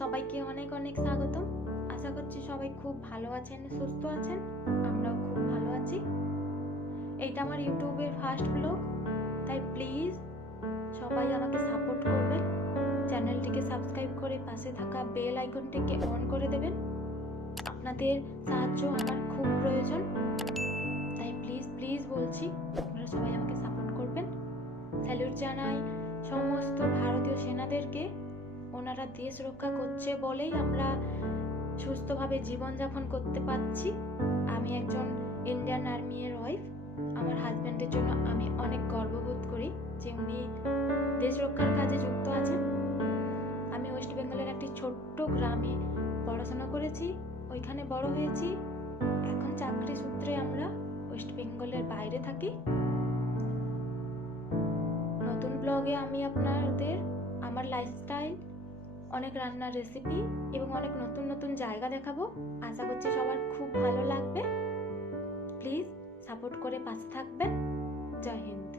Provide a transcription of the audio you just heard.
সবাইকে অনেক অনেক স্বাগতম। আশা করছি সবাই খুব ভালো আছেন, সুস্থ আছেন। আমরাও খুব ভালো আছি। এইটা আমার ইউটিউবের ফার্স্ট ব্লগ, তাই প্লিজ সবাই আমাকে সাপোর্ট করবেন। চ্যানেলটিকে সাবস্ক্রাইব করে পাশে থাকা বেল আইকনটিকে অন করে দেবেন। আপনাদের সাহায্য আমার খুব প্রয়োজন, তাই প্লিজ প্লিজ বলছি আপনারা সবাই আমাকে সাপোর্ট করবেন। স্যালুট জানাই সমস্ত ভারতীয় সেনাদেরকে। ওনারা দেশ রক্ষা করছে বলেই আমরা সুস্থভাবে জীবনযাপন করতে পারছি। আমি একজন ইন্ডিয়ান আর্মি এর ওয়াইফ। আমার হাজব্যান্ডের জন্য আমি অনেক গর্ববোধ করি যে উনি দেশ রক্ষার কাজে যুক্ত আছেন। আমি ওয়েস্ট বেঙ্গলের একটি ছোট্ট গ্রামে পড়াশোনা করেছি, ওইখানে বড় হয়েছি। এখন চাকরি সূত্রে আমরা ওয়েস্ট বেঙ্গলের বাইরে থাকি। নতুন ব্লগে আমি আপনাদের আমার লাইফস্টাইল, অনেক রান্নার রেসিপি এবং অনেক নতুন নতুন জায়গা দেখাবো। আশা করছি সবার খুব ভালো লাগবে। প্লিজ সাপোর্ট করে পাশে থাকবেন। জয় হিন্দ।